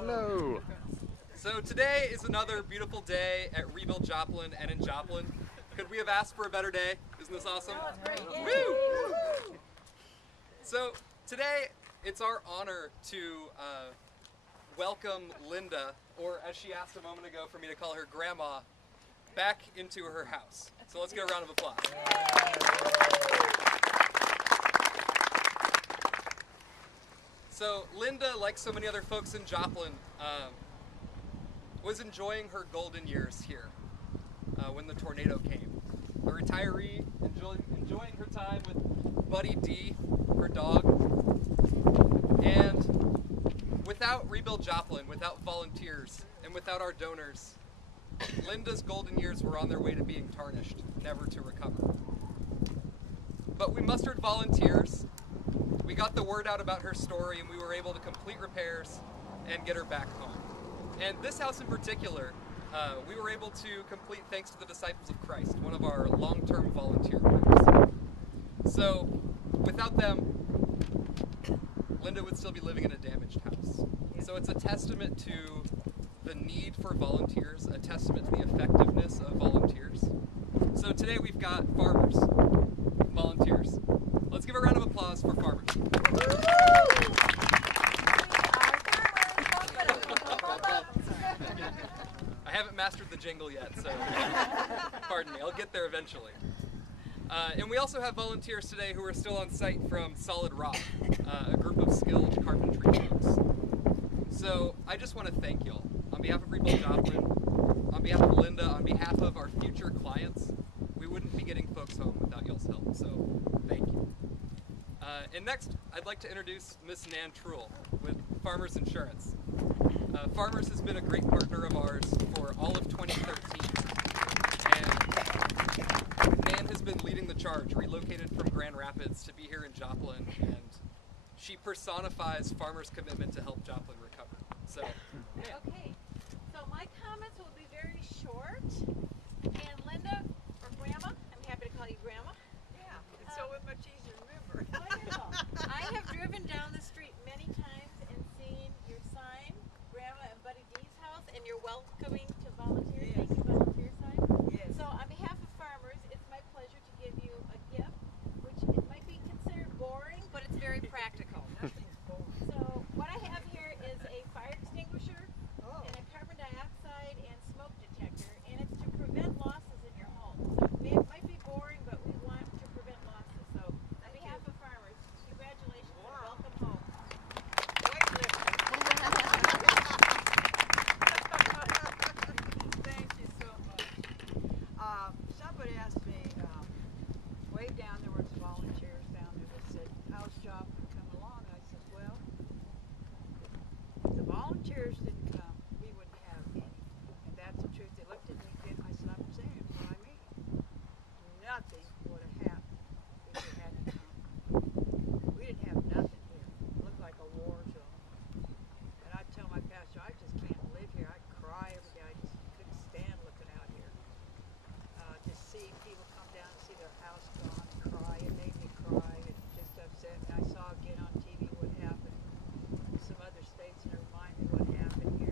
Hello. So today is another beautiful day at Rebuild Joplin and in Joplin. Could we have asked for a better day? Isn't this awesome? Oh, that's great. Woo! So today it's our honor to welcome Linda, or as she asked a moment ago for me to call her Grandma, back into her house. So let's give a round of applause. So Linda, like so many other folks in Joplin, was enjoying her golden years here when the tornado came. A retiree, enjoying her time with Buddy D, her dog. And without Rebuild Joplin, without volunteers, and without our donors, Linda's golden years were on their way to being tarnished, never to recover. But we mustered volunteers, we got the word out about her story, and we were able to complete repairs and get her back home. And this house in particular, we were able to complete thanks to the Disciples of Christ, one of our long-term volunteer groups. So, without them, Linda would still be living in a damaged house. So it's a testament to the need for volunteers, a testament to the effectiveness of volunteers. So today we've got farmers, volunteers. Let's give a round of applause for farmers. I haven't mastered the jingle yet, so pardon me, I'll get there eventually. And we also have volunteers today who are still on site from Solid Rock, a group of skilled carpentry folks. So I just want to thank y'all. On behalf of Rebuild Joplin, on behalf of Linda, on behalf of our future clients, we wouldn't be getting folks home without y'all's help, so thank you. And next, I'd like to introduce Miss Nan Truel with Farmers Insurance. Farmers has been a great partner of ours for all of 2013. And Nan has been leading the charge, relocated from Grand Rapids to be here in Joplin, and she personifies farmers' commitment to help Joplin recover. So, Nan. Okay, so my comments will be very short. And Linda, or Grandma, I'm happy to call you Grandma. Yeah, it's so much easier to remember. Wonderful. I have driven down the street many times and seen your sign, Grandma and Buddy D's house, and you're welcoming to volunteers. Yes. Thank you, volunteer sign. Yes. So on behalf of farmers, it's my pleasure to give you a gift, which it might be considered boring, but it's very practical. Nothing's boring. So what I have here is a fire extinguisher Oh. and a carbon dioxide and smoke detector, and it's to prevent losses in your home. So it might be boring, but we want to prevent losses. So on behalf of farmers, congratulations and welcome home. Thank you so much. Somebody asked me, way down there was volunteers down there that said, how's Joplin coming along? I said, well, if the volunteers didn't come, we wouldn't have any. And that's the truth. They looked at me and I said, I'm saying what I mean. Nothing would have happened if they hadn't come. We didn't have nothing here. It looked like a war zone. And I tell my pastor, I just can't live here. I cry every day. I just couldn't stand looking out here. To see people come down and see their house gone and cry, it made me cry. It just upset me. I saw again on TV what happened in some other states, and it reminded me what happened here.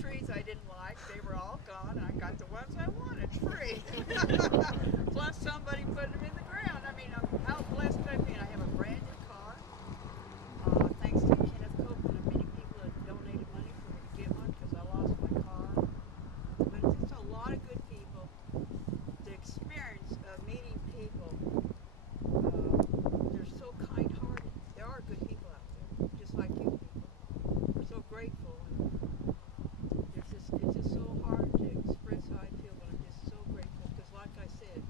trees I didn't like, they were all gone. I got the ones I wanted free. Plus somebody put them in the ground. I mean, how blessed I've been. I have a brand new car. Thanks to Kenneth Copeland and many people that donated money for me to get one because I lost my car. But it's just a lot of good people. The experience of meeting people, they're so kind-hearted. There are good people out there, just like you people. We're so grateful. And it's just so hard to express how I feel, but I'm just so grateful because, like I said,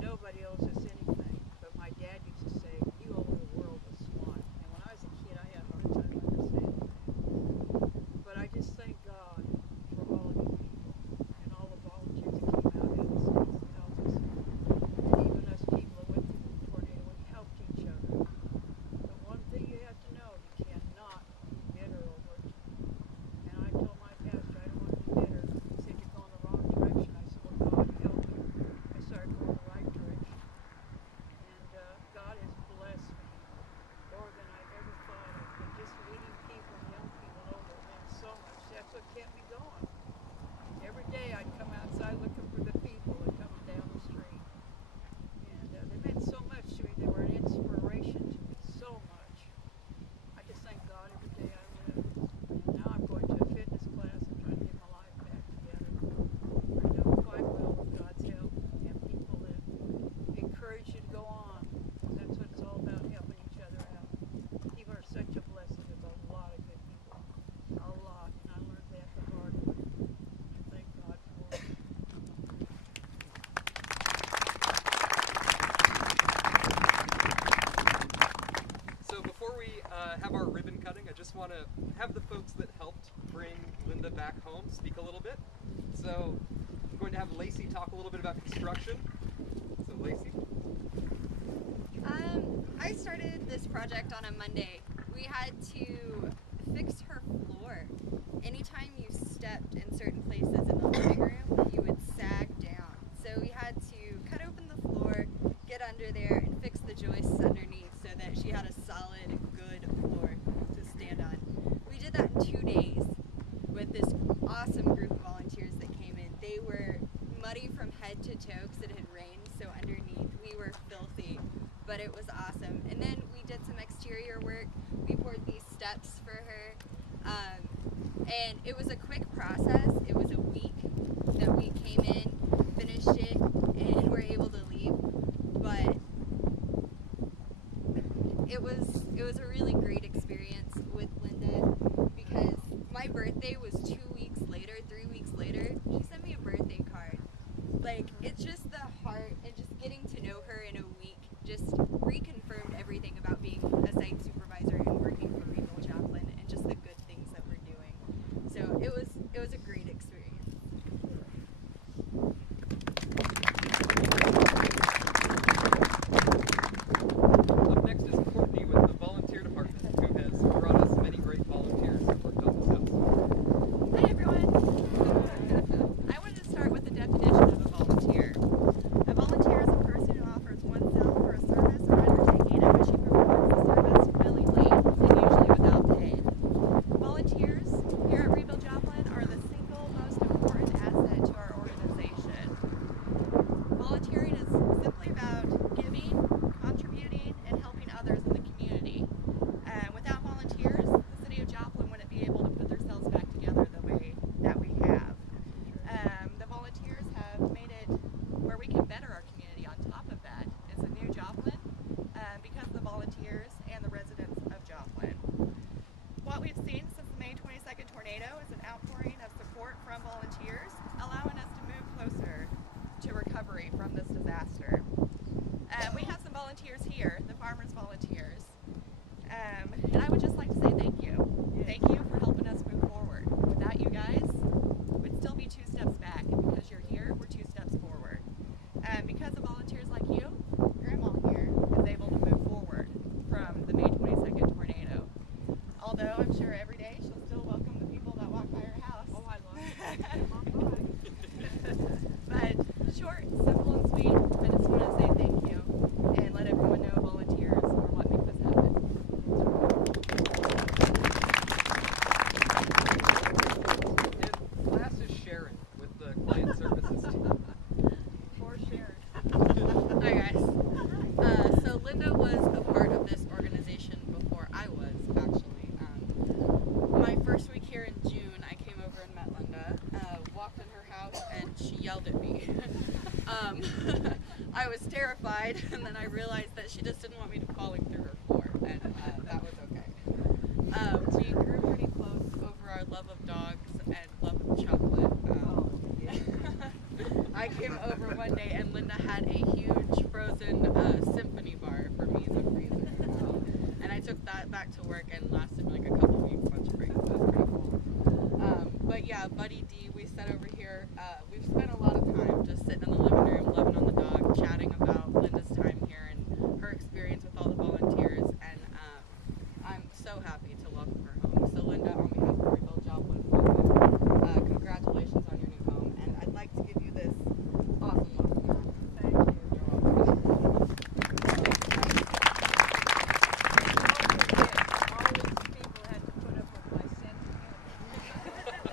nobody owes us anything. But my dad used to say, "You owe the world a swan." And when I was a kid, I had a hard time understanding that. But I just thank God for all of you people and all the volunteers that came out of the cities to help us. And even us people that went through the tornado, we helped each other. The one thing you have to know, you cannot be bitter over it. And I told my pastor, I don't want to be bitter. He said, "You're going the wrong direction." I said, "Well, God, help me." I started going the right direction. And God has blessed me more than I ever thought of. And just meeting people, young people over, it meant so much. That's what kept me going. Every day I'd come outside looking for the people that come down the street. And they meant so much to me. They were an inspiration to me so much. I just thank God every day I live. And now I'm going to a fitness class and trying to get my life back together. I know quite well with God's help and people that encourage you to go on. That's what it's all about, helping each other out. People are such a blessing. There's a lot of good people. A lot. And I learned that the hard way. And thank God for it. So before we have our ribbon cutting, I just want to have the folks that helped bring Linda back home speak a little bit. So I'm going to have Lacey talk a little bit about construction. So Lacey. I started this project on a Monday. We had to fix her floor. Anytime you stepped in certain places in the living room, you would sag down. So we had to cut open the floor, get under there, and fix the joists underneath so that she had a solid, good floor to stand on. We did that in 2 days with this awesome group of volunteers that came in. They were muddy from head to toe because it had rained, so underneath we were filthy, but it was awesome. And then we did some exterior work. We poured these steps for her, and it was a quick process. It was a week that we came in, finished it, and were able to leave. But it was a really great experience with Linda because my birthday was 2 weeks later, 3 weeks later. She sent me a birthday card. Like, it's just the heart and just getting to know her in a week just reconfirmed everything about being a site supervisor and working for Regal Joplin and just the good things that we're doing. So it was a great experience. Up next is Courtney with the volunteer department, who has brought us many great volunteers that worked on this house. Hi everyone! I wanted to start with the definition of a volunteer. A volunteer is a person who offers oneself for a service or undertaking in which he performs the service willingly and usually without pay. Volunteers here at Rebuild Joplin are the single most important asset to our organization. Volunteering is simply about giving, contributing, and helping others in the community. Without volunteers, the city of Joplin wouldn't be able to put themselves back together the way that we have. The volunteers have made it where we can better our community. On top of that, it's a new Joplin because of the volunteers and the residents of Joplin. What we've seen since the May 22nd tornado is an outpouring of support from volunteers, allowing us to move closer to recovery from this disaster. We have some volunteers here, the farmers volunteers, and I would just like to say thank you. Thank you for helping us move forward. Without you guys, we'd still be 2 steps back, and because you're here, we're 2 steps forward. Because of volunteers like you, Grandma here is able to move forward from the May 22nd tornado. Although I'm sure every day she'll still welcome the people that walk by her house. Oh, I love it. But short, simple, and sweet, I just want to say thank you and let everyone know volunteers are what make this happen. And Linda was a part of this organization before I was, actually. My first week here in June, I came over and met Linda, walked in her house, and she yelled at me. I was terrified, and then I realized that she just didn't want me to falling through her floor, and that was okay. We grew pretty close over our love of dogs and love of chocolate. I came over one day and Linda had a huge frozen symphony bar for me in the freezer. And I took that back to work and lasted like a couple weeks lunch break. So it was pretty cool. But yeah, Buddy D, we sat over here. We've spent a lot of time just sitting in the living room, loving on the dog, chatting about Linda's time here and her experience with all the volunteers. And I'm so happy to welcome her home. So Linda, on behalf of Rebuild Joplin, welcome. Congratulations on your new home. And I'd like to give you this awesome welcome. Thank you. All these people had to put up with my sense of humor.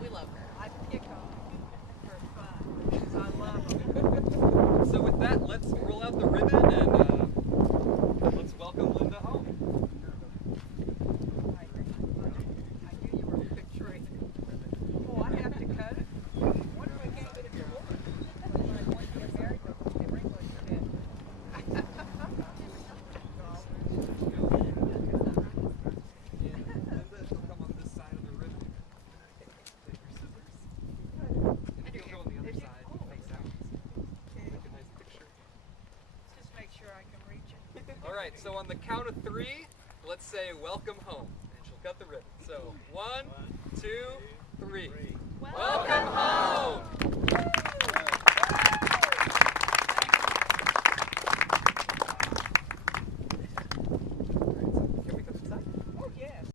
We love her. I pick on them for fun because I love them. So with that, let's roll out the ribbon and let's welcome Linda home. I knew you were picturing. Oh, I have to cut it? What if I can't get it to work? When I want to get married, they bring what you did. Linda, she'll come on this side of the ribbon. Take your scissors. And you'll go on the other side and make sounds. Okay. Make a nice picture. Just make sure I can reach it. All right, so on the count of 3, let's say welcome home. And she'll cut the ribbon. So 1, 2, 3.